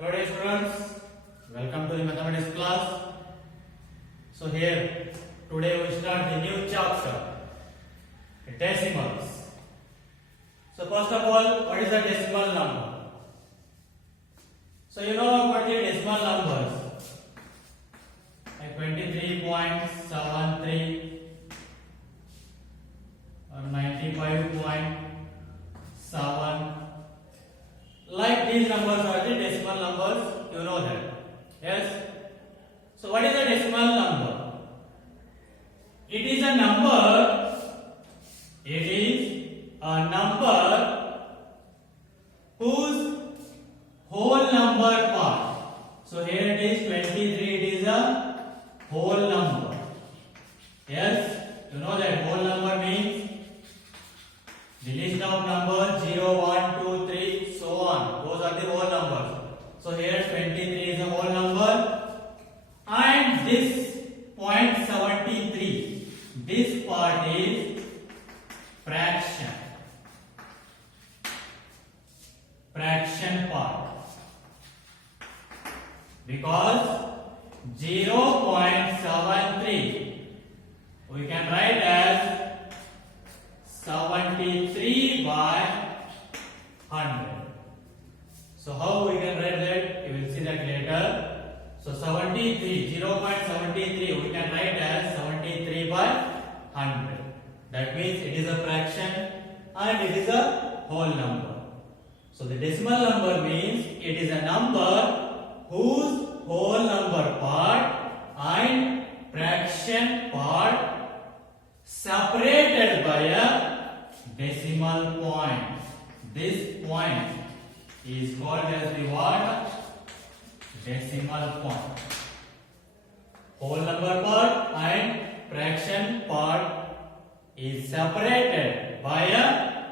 Hello dear students, welcome to the mathematics class. So here today we start the new chapter, decimals. So first of all, what is a decimal number? So you know what the decimal numbers like 23.73 or 95.7. Like these numbers are the decimal numbers, you know that. Yes? So what is a decimal number? It is a number whose whole number part. So here it is 23, it is a whole number. Yes? You know that whole number means the list of numbers 0, 1, 2, 3, so on. Those are the whole numbers. So here 23 is a whole number. And this 0.73, this part is fraction. Fraction part. Because 0.73 we can write as 73 by 100. So how we can write that? You will see that later. So 73, 0.73 we can write as 73 by 100. That means it is a fraction and it is a whole number. So the decimal number means it is a number whose whole number part and fraction part separated by a decimal point. This point is called as the what? Decimal point. Whole number part and fraction part is separated by a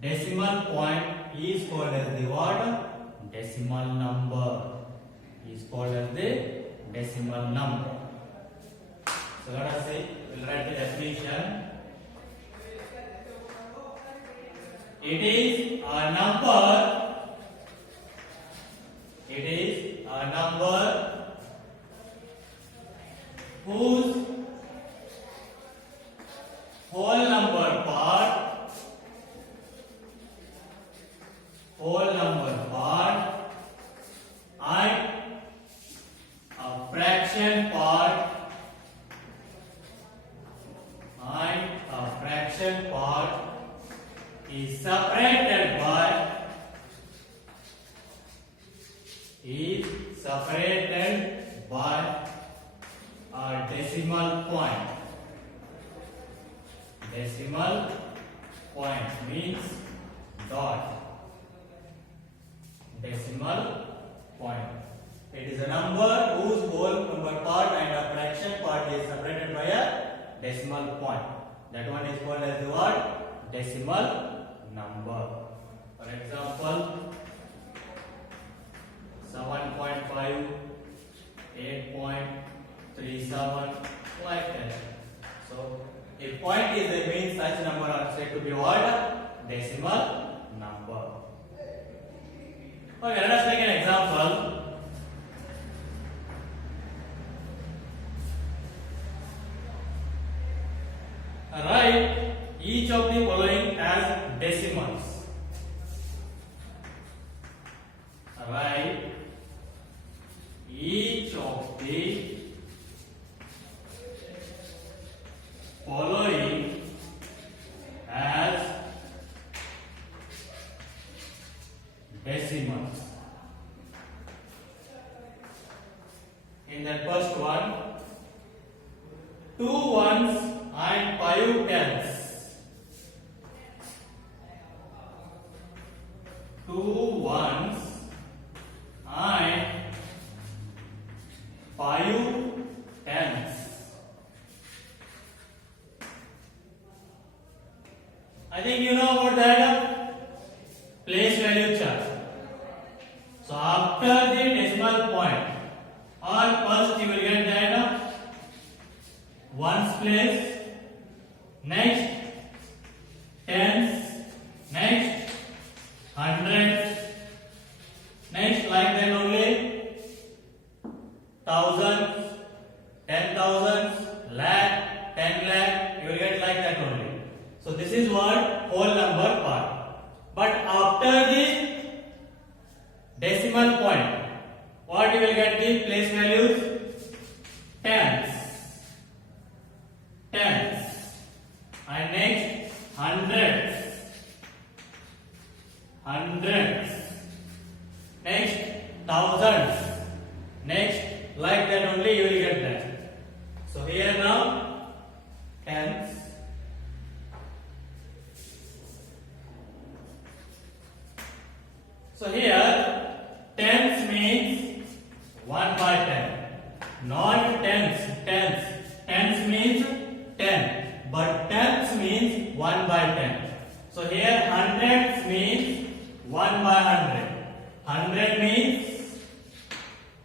decimal point is called as the what? Decimal number. Is called as the decimal number. So let us say, we'll write the definition. It is a number. It is a number whose whole number part and a fraction part is separated by a decimal point. Decimal point means dot. Decimal point. It is a number whose whole number part and a fraction part is separated by a decimal point. That one is called as the what? Decimal number. For example, 7.5, 8.37, like that. So, if point is there means such number are said to be what? Decimal number. Okay, let us take an example. Write each of the following as decimals. Write each of the following as decimals. In the first one, 2 ones and 5 tens. 2 ones and 5 tens. I think you know about that place value chart. So after the decimal point, or first you will get that ones place, next tens, next hundreds, next like that only is what? Whole number part. But after the decimal point, what you will get the place values? Tens. And next hundreds. Next thousands. Next, like that only you will get that. So here now tens. So here tens means 1 by 10. Not tens. Tens means 10. But tens means 1 by 10. So here hundreds means 1 by 100. 100 means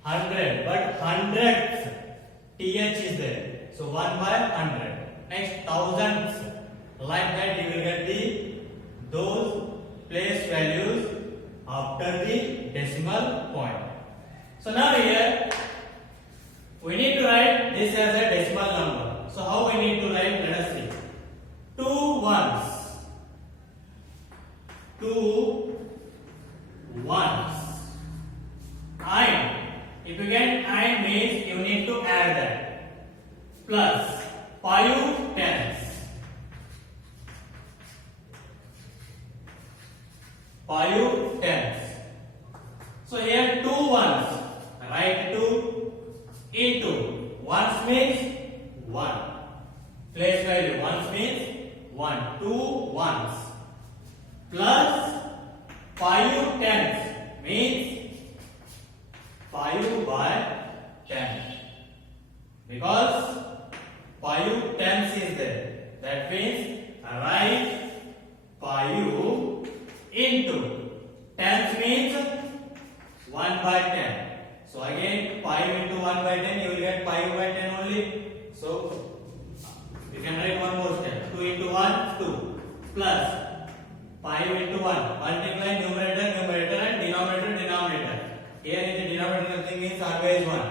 100. But hundreds, th is there. So 1 by 100. Next thousands. Like that you will get those place values after the decimal point. So now here we need to write this as a decimal number. So how we need to write? Let us see. 2 ones. 2 ones. And if you get and means you need to add that. Plus 5 tens. 5 tens. So here 2 ones. Write 2 into. Ones means 1. Place value. Ones means 1. 2 ones. Plus 5 tens means 5 by 10. Because 5 tens is there. That means write 5 into. Tens means 1 by 10. So again 5 into 1 by 10 you will get 5 by 10 only. So you can write one more step. 2 into 1 2 plus 5 into 1. Multiply numerator and denominator. Here in the denominator nothing means always 1.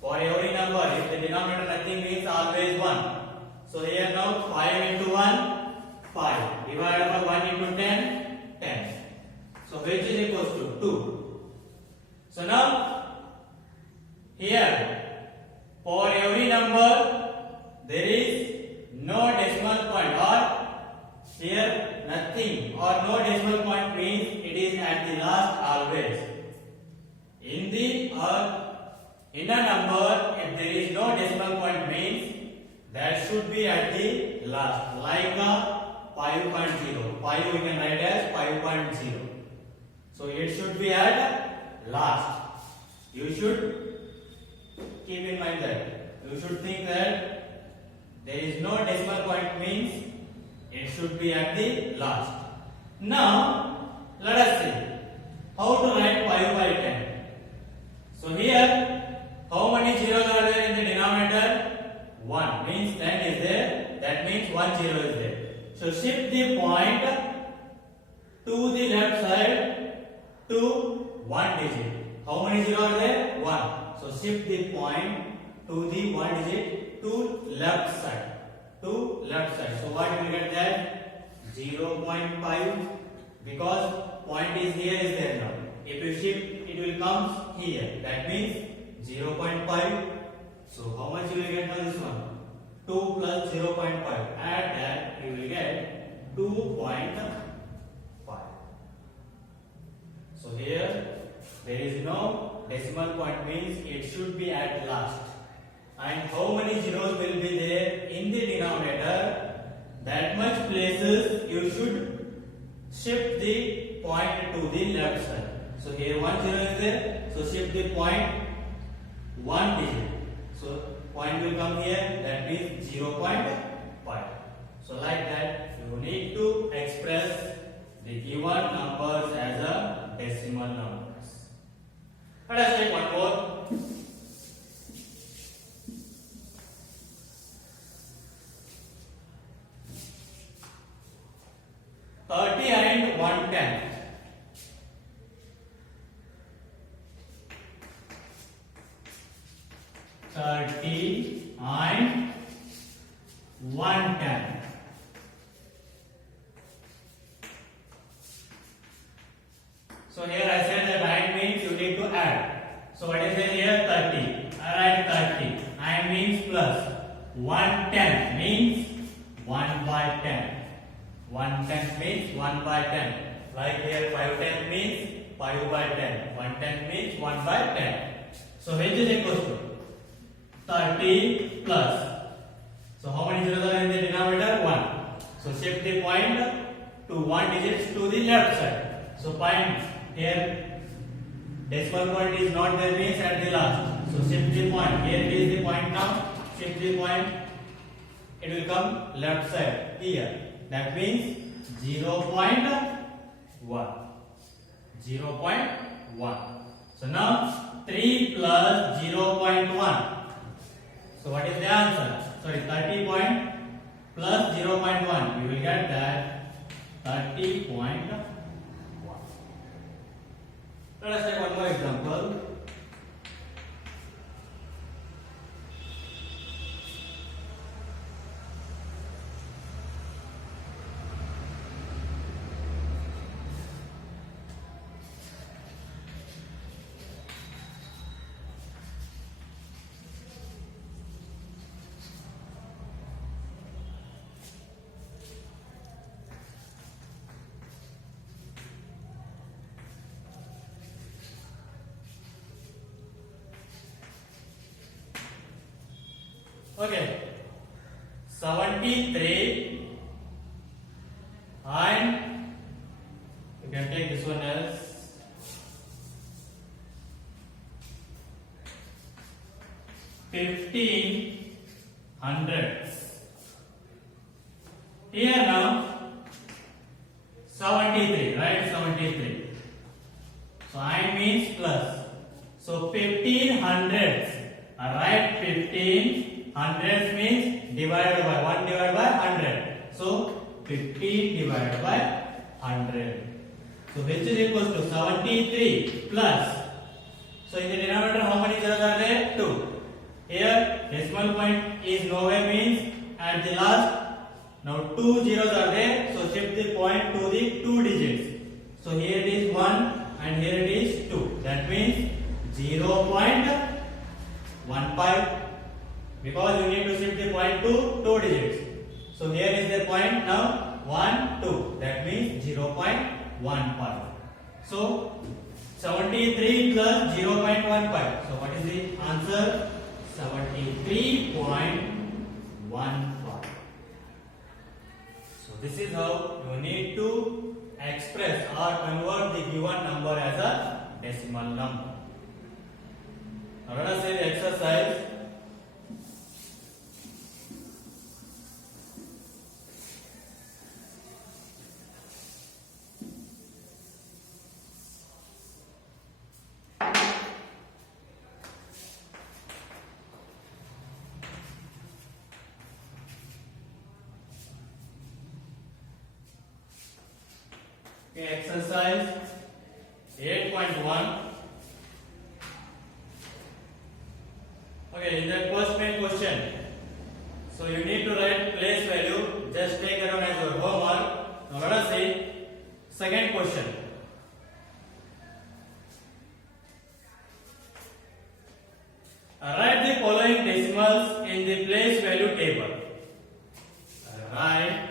For every number if the denominator nothing means always 1. So here now 5 into 1 5. Divided by 1 into 10 10. So which is equals to 2. So now here for every number there is no decimal point, or here nothing or no decimal point means it is at the last always. In a number if there is no decimal point means that should be at the last, like 5.0. 5 we can write as 5.0. So it should be at last. You should keep in mind that. You should think that there is no decimal point means it should be at the last. Now let us see how to write 5 by 10. So here how many zeros are there in the denominator? 1 means 10 is there. That means 1 0 is there. So shift the point to the left side to 1 digit. How many zeros are there? 1. So shift the point to the 1 digit to left side. So what you will get that? 0.5, because point is here is there now. If you shift it will come here. That means 0.5. So how much you will get on this one? 2 plus 0.5. Add that you will get 2.5. So here there is no decimal point means it should be at last. And how many zeros will be there in the denominator? That much places you should shift the point to the left side. So here 1 0 is there. So shift the point 1 digit. So point will come here. That means 0.5. So like that you need to express the given numbers as a decimal numbers. Let us take one more. 30 and 110. 30 and 110. So here I said that 9 means you need to add. So what is it here? 30. I write 30. 9 means plus. 1/10 means 1 by 10. 1/10 means 1 by 10. Like here 5/10 means 5 by 10. 1/10 means 1 by 10. So which is equals to 30 plus. So how many zeros are in the denominator? 1. So shift the point to 1 digits to the left side. So point here decimal point is not there means at the last. So shift the point. Here it is the point now. Shift the point. It will come left side here. That means 0.1. 0.1. So now 3 plus 0.1. So what is the answer? Sorry, 30 point plus 0.1. You will get that 30.1. Let us take one more example. Okay, 73 and you can take this one as 15 hundredths. Here now 73, right? 73. So I means plus. So 15 hundredths. Alright, 15 hundredths means divided by 1 divided by 100. So 15 divided by 100. So which is equals to 73 plus. So in the denominator how many zeros are there? 2. Here decimal point is nowhere means at the last. Now 2 zeros are there. So shift the point to the 2 digits. So here it is 1 and here it is 2. That means 0.15. Because you need to shift the point to 2 digits. So here is the point now 1, 2. That means 0.15. So 73 plus 0.15. So what is the answer? 73.15. So this is how you need to express or convert the given number as a decimal number. Now let us say the exercise. Okay, exercise 8.1. Okay, in the first main question, so you need to write place value. Just take it on as your homework. Now let us see second question. Write the following decimals in the place value table. Write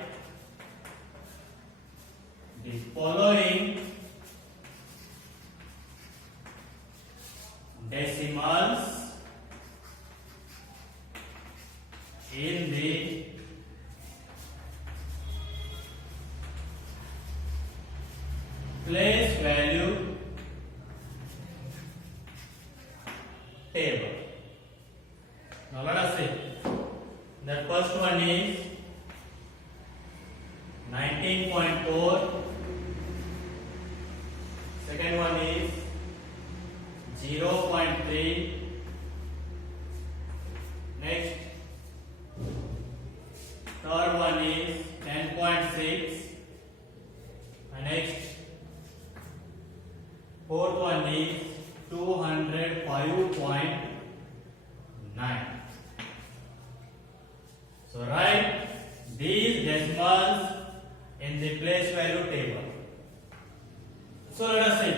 the following decimals in the place value table. Now let us see. The first one is 19.4. Second one is 0.3. Next, third one is 10.6. And next, fourth one is 205.9. So write these decimals in the place value table. So let us see.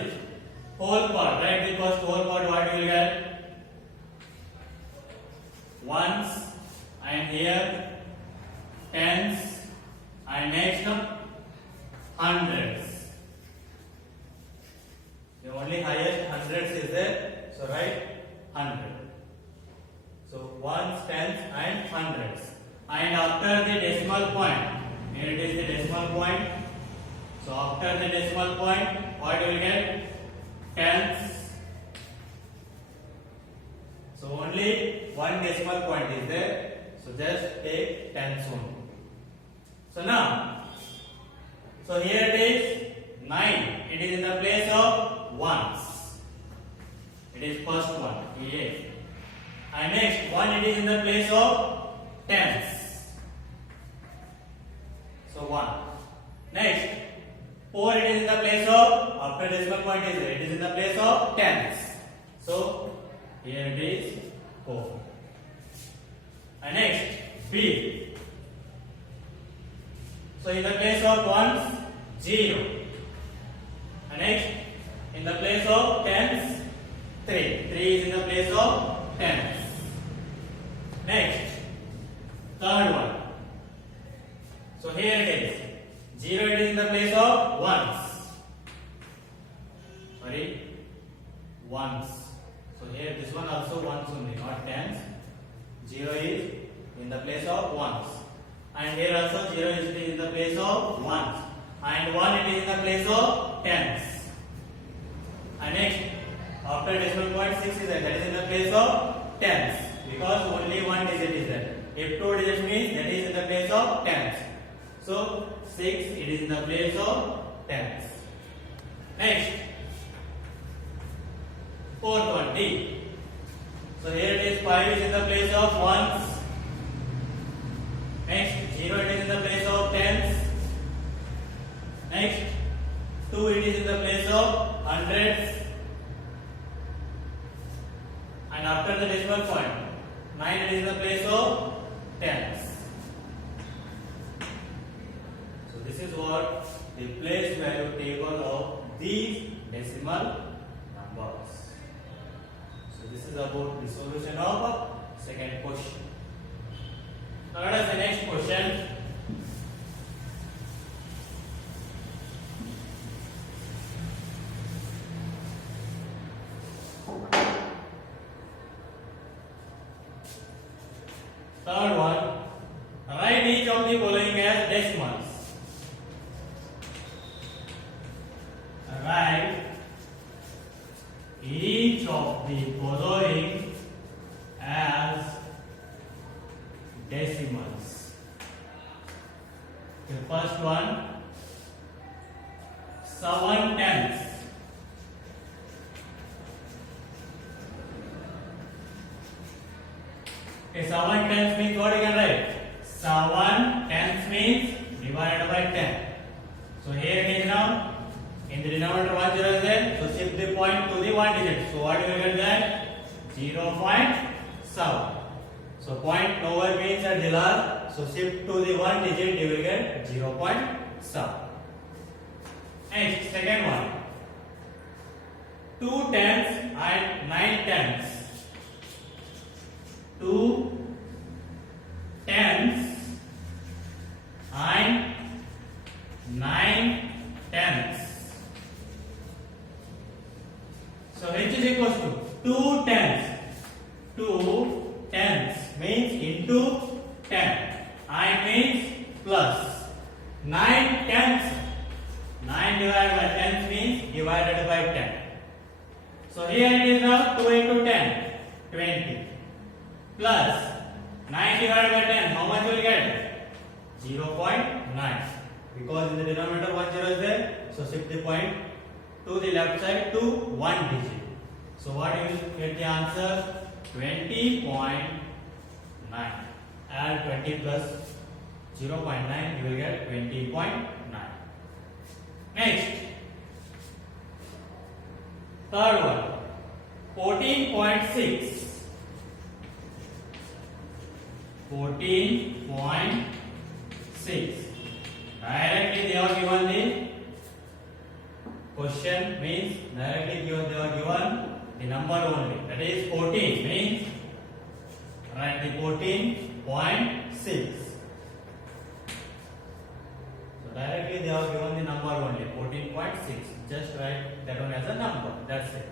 whole part, right? The first whole part, what you will get? Ones, and here tens, and next hundreds. The only highest hundreds is there, so write 100. So ones, tens, and hundreds. And after the decimal point, here it is the decimal point. So after the decimal point, what you will get? Tens. So only one decimal point is there. So just take tens only. So now, so here it is 9. It is in the place of ones. It is first one, here. And next one, it is in the place of tens. So 1. Next 4, it is in the place of, after decimal point is there, it is in the place of tens. So here it is 4. And next B. So in the place of ones, 0. And next in the place of tens, 3. 3 is in the place of tens. Next, third one. So here it is. 0 it is in the place of ones. Sorry, ones. So here this one also ones only, not tens. 0 is in the place of ones. And here also 0 is in the place of ones. And 1 it is in the place of tens. And next, after decimal point 6 is there, that is in the place of tens. Because only one digit is there. If 2 digits means that is in the place of tens. So 6 it is in the place of tens. Next, fourth one, D. So here it is 5 is in the place of ones. Next 0 it is in the place of tens. Next 2 it is in the place of hundreds. And after the decimal point 9 it is in the place of tens. So this is what the place value table of these decimal numbers. So this is about the solution of second question. Now let us the next question. Third one, write each of the following as decimals. Write each of the following as decimals. The first one, 7 tenths. Okay, 7 tenths means what you can write? 7 tenths means divided by 10. So here it is now. In the denominator 1 0 is there. So shift the point to the 1 digit. So what you will get that? 0.7. So point nowhere means at the last. So shift to the 1 digit, you will get 0.7. Next, second one. 2 tenths and 9 tenths. 2 tenths and 9 tenths. So H is equals to 2 tenths. 2 tenths means into 10. I means plus. 9 tenths. 9 divided by 10 means divided by 10. So here it is now 2 into 10. 20. Plus 9 divided by 10. How much will you get? 0.9. Because in the denominator 1 0 is there. So shift the point to the left side to 1 digit. So what you will get the answer? 20.9. Add 20 plus 0.9, you will get 20.9. Next, third one, 14.6. 14.6. Directly they are given the question means directly given, they are given the number only. That is 14 means write the 14.6. So directly they are given the number only 14.6. Just write that one as a number. That's it.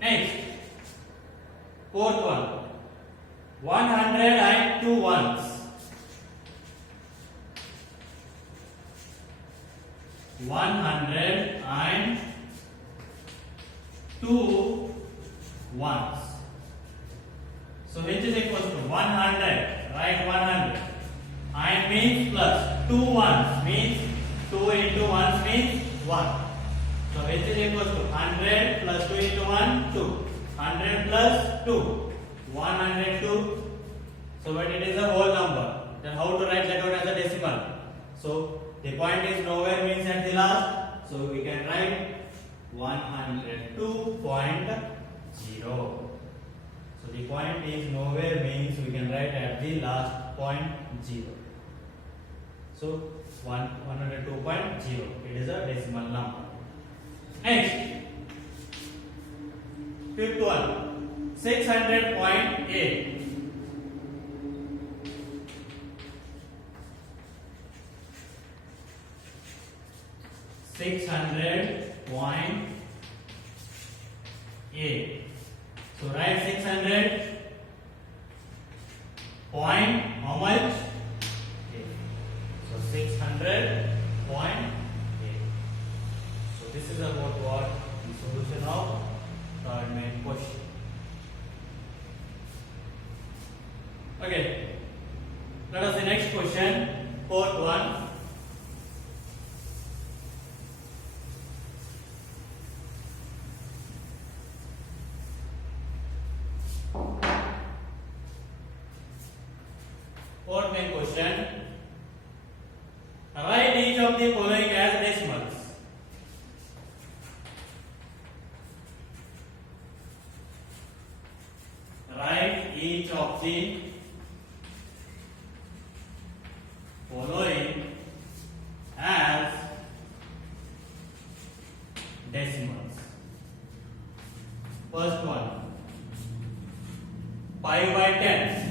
Next, fourth one. 102 ones. 102 ones. So which is equal to 100. Write 100. And means plus 2 ones means 2 into 1 means 1. So which is equal to 100 plus 2 into 1 2. 100 plus 2 102. So but it is a whole number. Then how to write that one as a decimal? So the point is nowhere means at the last. So we can write 102.0. So the point is nowhere means we can write at the last point 0. So 102.0. It is a decimal number. Next, fifth one. 600.8. 600.8. So write 600 point how much? 8. So 600.8. So this is about what? The solution of third main question. Okay. Let us the next question. Fourth one. Fourth main question. Write each of the following as decimals. Write each of the following as decimals. First one, 5 by 10.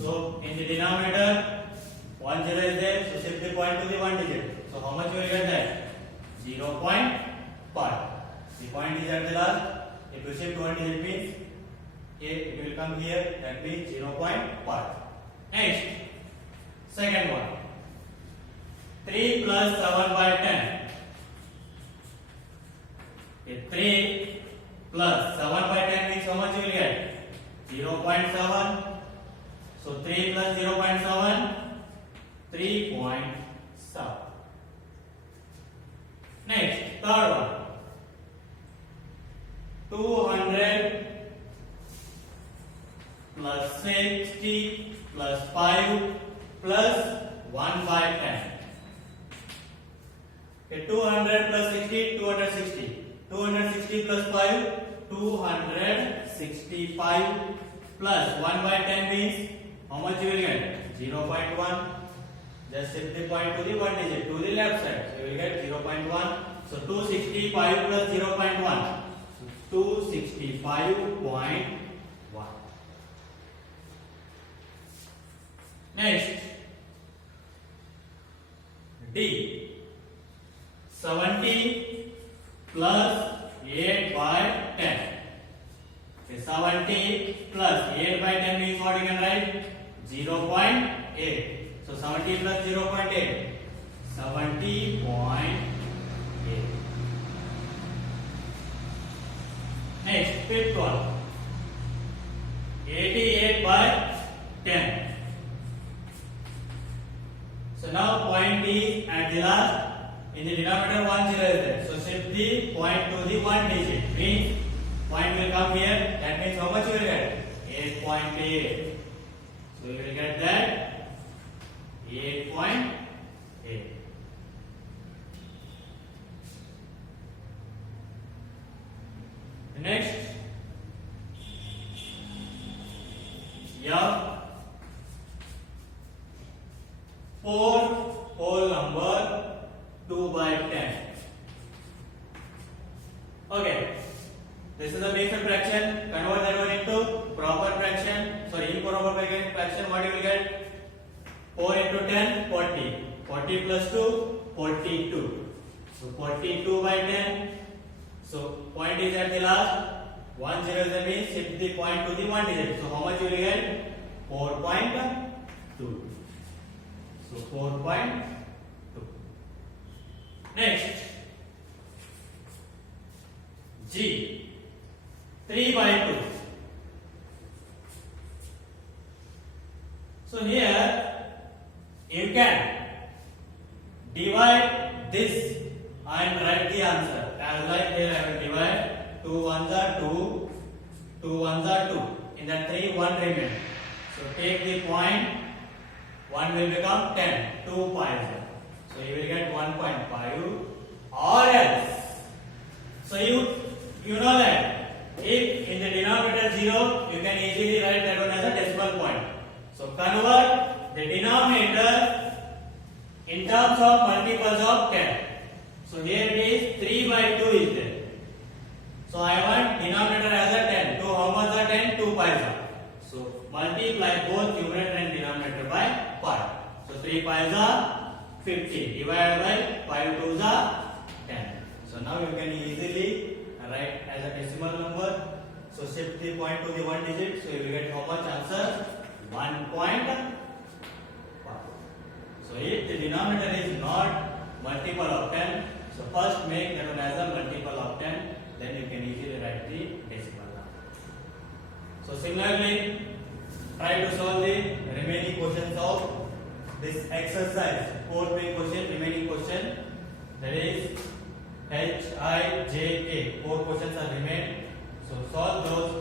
So in the denominator, 1 0 is there, so shift the point to the 1 digit. So how much you will get that? 0.5. The point is at the last. If you shift 1 digit means it will come here, that means 0.5. Next, second one, 3 plus 7 by 10. Okay, 3 plus 7 by 10 means how much you will get? 0.7. So 3 plus 0.7, 3.7. Next, third one, 200 plus 60 plus 5 plus 1 by 10. Okay, 200 plus 60, 260. 260 plus 5, 265 plus 1 by 10 means how much you will get? 0.1. Just shift the point to the 1 digit to the left side. So you will get 0.1. So 265 plus 0.1. So 265.1. Next, D. 70 plus 8 by 10. Okay, 70 plus 8 by 10 means what you can write? 0.8. So 70 plus 0.8. 70.8. Next, fifth one. 88 by 10. So now point is at the last. In the denominator 1 0 is there. So shift the point to the 1 digit. Means point will come here. That means how much you will get? 8.8. So you will get that 8.8. Next, yeah, 4 whole number 2 by 10. Okay. This is a mixed fraction. Convert that one into proper fraction. Sorry, improper fraction. What you will get? 4 into 10, 40. 40 plus 2, 42. So 42 by 10. So point is at the last. 1 0 is the mean. Shift the point to the one digit. So how much you will get? 4.2. So 4.2. Next. G. 3 by 2. So here you can divide this and write the answer. As like here I will divide 2 ones are 2, 2 ones are 2. In the 3, 1 remain. So take the point, 1 will become 10, 2 pies. So you will get 1.5 or else. So you know that if in the denominator 0, you can easily write that one as a decimal point. So convert the denominator in terms of multiples of 10. So here it is 3 by 2 is there. So I want denominator as a 10. 2 how much are 10? 2 pies are. So multiply both numerator and denominator by 5. So 3 pies are 15 divided by 5 twos are 10. So now you can easily write as a decimal number. So shift the point to the one digit. So you will get how much answer? 1.5. So if the denominator is not multiple of 10, so first make that one as a multiple of 10, then you can easily write the decimal number. So similarly, try to solve the remaining questions of this exercise. Fourth main question, remaining question, that is H, I, J, K. 4 questions are remained. So solve those